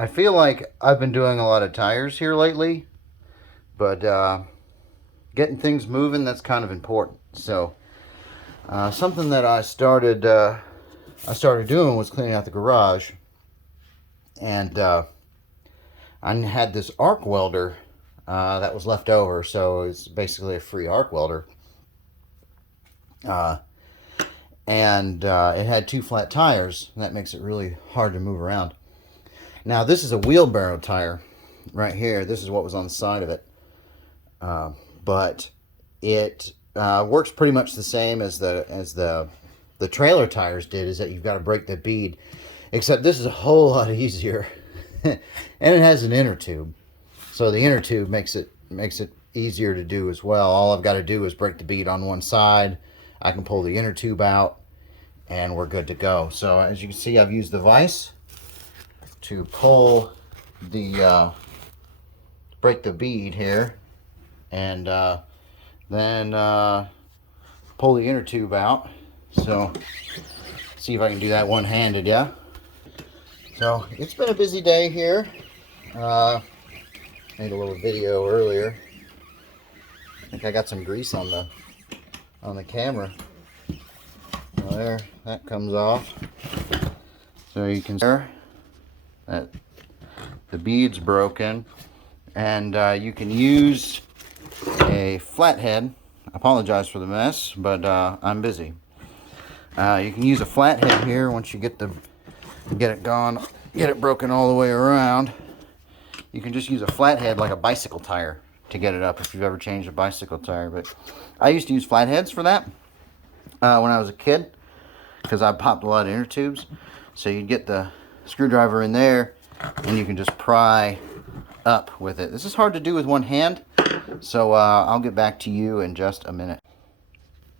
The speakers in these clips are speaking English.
I feel like I've been doing a lot of tires here lately, but getting things moving, that's kind of important. So something that I started doing was cleaning out the garage, and I had this arc welder that was left over, so it's basically a free arc welder. Uh, and it had two flat tires, and that makes it really hard to move around. Now this is a wheelbarrow tire right here. This is what was on the side of it, but it works pretty much the same as the trailer tires did. Is that you've got to break the bead, except this is a whole lot easier, and it has an inner tube, so the inner tube makes it easier to do as well. All I've got to do is break the bead on one side. I can pull the inner tube out, and we're good to go. So as you can see, I've used the vise to pull the break the bead here, and then pull the inner tube out. So see if I can do that one-handed. Yeah, so it's been a busy day here. Made a little video earlier. I think I got some grease on the camera. Well, there, that comes off. So you can see that the bead's broken, and you can use a flathead. I apologize for the mess, but I'm busy. You can use a flathead here once you get it gone, get it broken all the way around. You can just use a flathead like a bicycle tire to get it up if you've ever changed a bicycle tire. But I used to use flatheads for that when I was a kid, because I popped a lot of inner tubes. So you'd get the screwdriver in there, and you can just pry up with it. This is hard to do with one hand, so I'll get back to you in just a minute.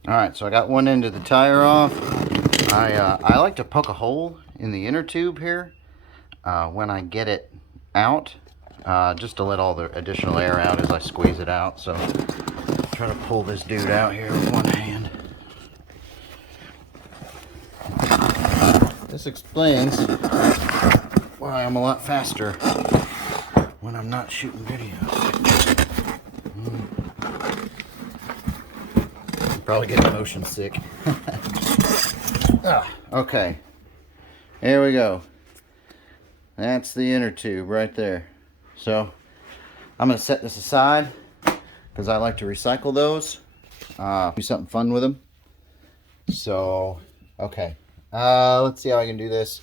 Alright, so I got one end of the tire off. I like to poke a hole in the inner tube here when I get it out, just to let all the additional air out as I squeeze it out. So try to pull this dude out here with one hand. This explains why I'm a lot faster when I'm not shooting videos. Probably getting motion sick. Okay, here we go. That's the inner tube right there. So I'm going to set this aside because I like to recycle those, do something fun with them. So okay, let's see how I can do this.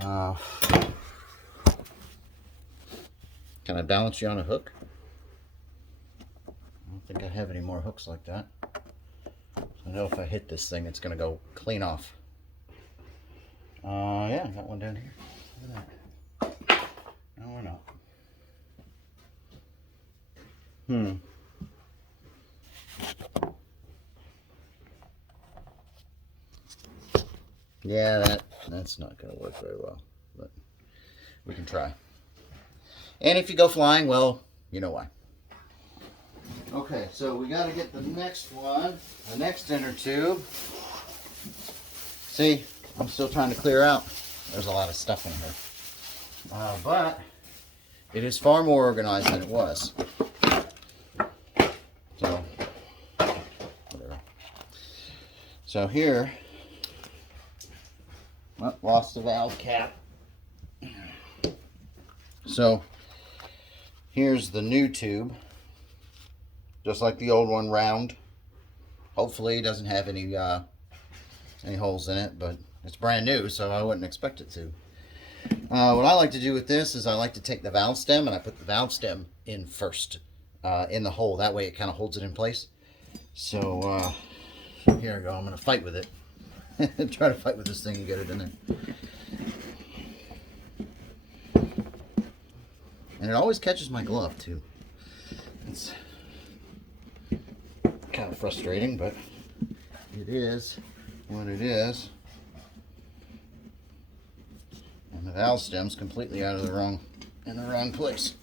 Can I balance you on a hook? I don't think I have any more hooks like that. I know if I hit this thing, it's going to go clean off. Yeah, I got one down here. Look at that. No, we're not. Yeah, that's not going to work very well, but we can try. And if you go flying, well, you know why. Okay, so we got to get the next one, the next inner tube. See, I'm still trying to clear out. There's a lot of stuff in here. But it is far more organized than it was. So, whatever. So here, lost the valve cap. So here's the new tube, just like the old one, round. Hopefully it doesn't have any holes in it, but it's brand new, so I wouldn't expect it to. What I like to do with this is I like to take the valve stem and I put the valve stem in first, in the hole. That way it kind of holds it in place. So here we go. I'm going to fight with it. Try to fight with this thing and get it in there. And it always catches my glove too. It's kind of frustrating, but it is what it is. And the valve stem's completely out of the wrong place.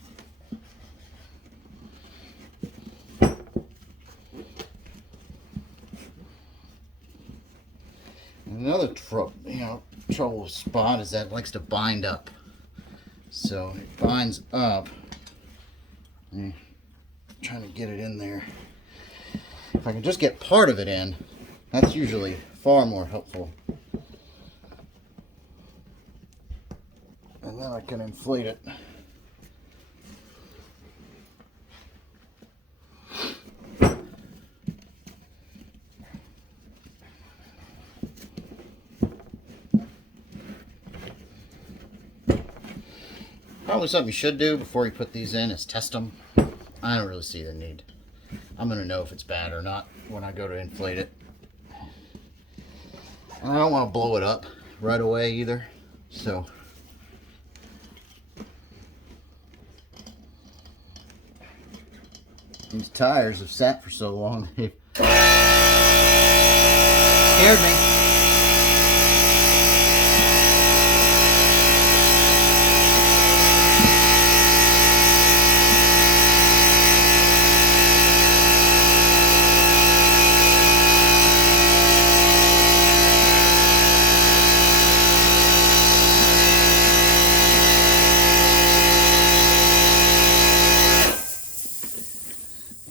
Another trouble spot is that it likes to bind up. so it binds up. I'm trying to get it in there. If I can just get part of it in, that's usually far more helpful. And then I can inflate it. Probably something you should do before you put these in is test them. I don't really see the need. I'm going to know if it's bad or not when I go to inflate it. And I don't want to blow it up right away either. So these tires have sat for so long, they scared me.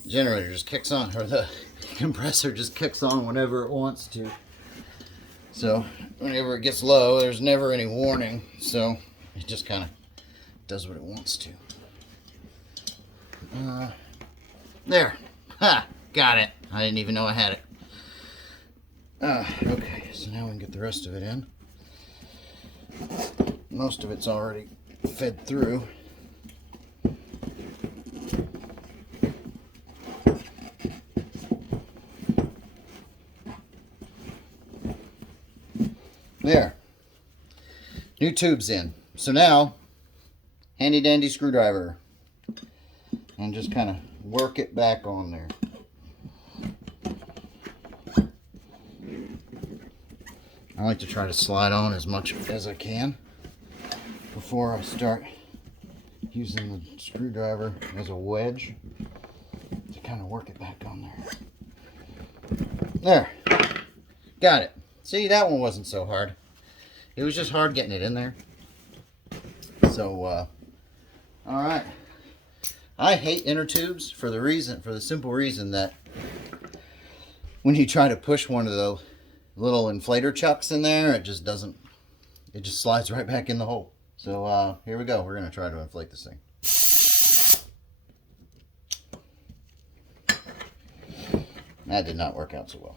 Generator just kicks on, or the compressor just kicks on whenever it wants to. So whenever it gets low, there's never any warning, so it just kind of does what it wants to. There. Ha! Got it. I didn't even know I had it. Okay, so now we can get the rest of it in. Most of it's already fed through. There. New tubes in. So now, handy dandy screwdriver. And just kind of work it back on there. I like to try to slide on as much as I can before I start using the screwdriver as a wedge to kind of work it back on there. There. Got it. See, that one wasn't so hard. It was just hard getting it in there. So, alright. I hate inner tubes for the simple reason that when you try to push one of the little inflator chucks in there, it just slides right back in the hole. So, here we go. We're going to try to inflate this thing. That did not work out so well.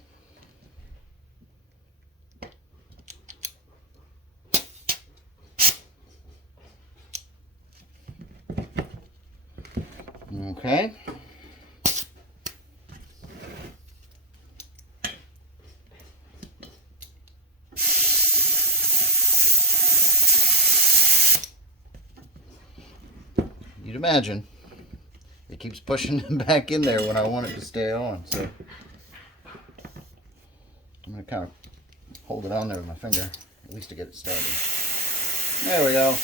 Okay. You'd imagine it keeps pushing back in there when I want it to stay on, so I'm going to kind of hold it on there with my finger, at least to get it started. There we go.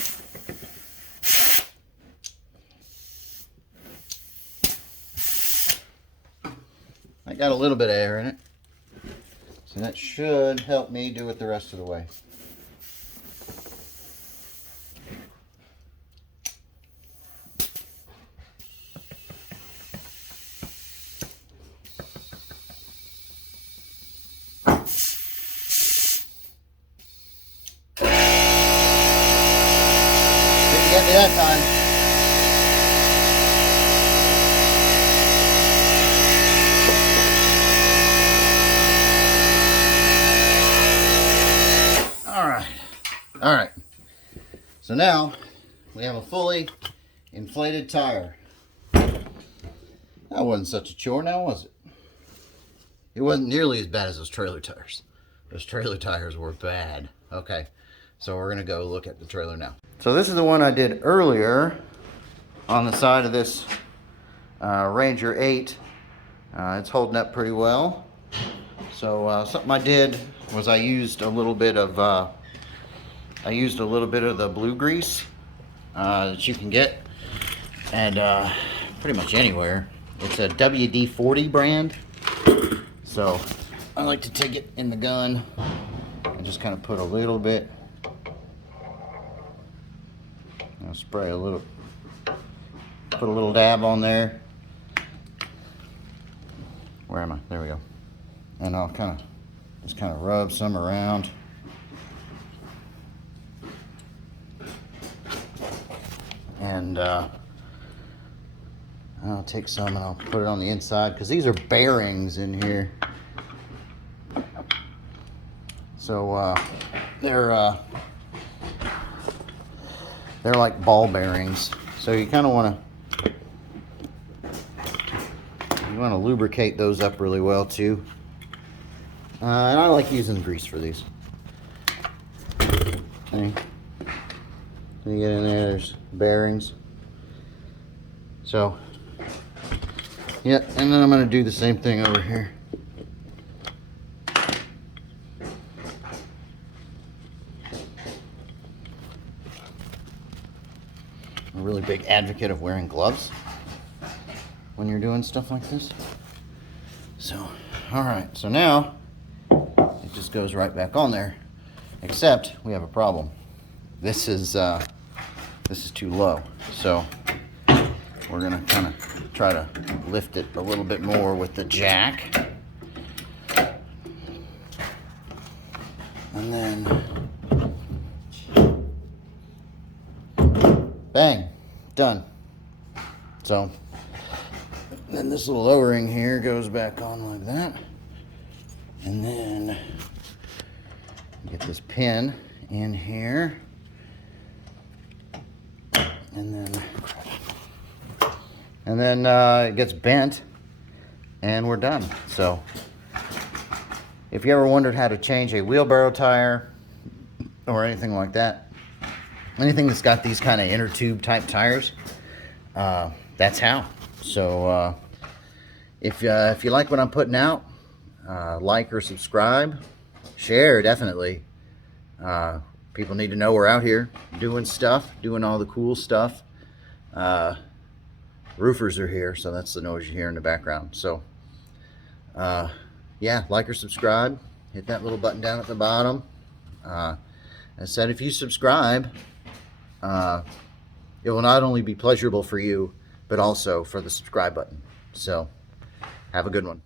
I got a little bit of air in it, so that should help me do it the rest of the way. Didn't get me that time. Alright, so now we have a fully inflated tire. That wasn't such a chore now, was it? It wasn't nearly as bad as those trailer tires. Those trailer tires were bad. Okay, so we're going to go look at the trailer now. So this is the one I did earlier on the side of this Ranger 8. It's holding up pretty well. So something I did was I used a little bit of the blue grease that you can get at pretty much anywhere. It's a WD-40 brand. So I like to take it in the gun and just kind of put a little bit, spread spray a little, put a little dab on there. Where am I? There we go. And I'll just kind of rub some around. And I'll take some and I'll put it on the inside, because these are bearings in here. So they're like ball bearings. So you kind of want to lubricate those up really well too. And I like using grease for these. Okay. You get in there, there's bearings. So, yeah, and then I'm going to do the same thing over here. I'm a really big advocate of wearing gloves when you're doing stuff like this. So, alright, so now it just goes right back on there, except we have a problem. This is too low, so we're gonna kind of try to lift it a little bit more with the jack, and then bang, done. So then this little O-ring here goes back on like that, and then get this pin in here, and then it gets bent, and we're done. So if you ever wondered how to change a wheelbarrow tire or anything like that, anything that's got these kind of inner tube type tires, that's how. So if you like what I'm putting out, like or subscribe, share, definitely. People need to know we're out here doing stuff, doing all the cool stuff. Roofers are here, so that's the noise you hear in the background. So yeah, like or subscribe, hit that little button down at the bottom. As I said, if you subscribe, it will not only be pleasurable for you, but also for the subscribe button. So have a good one.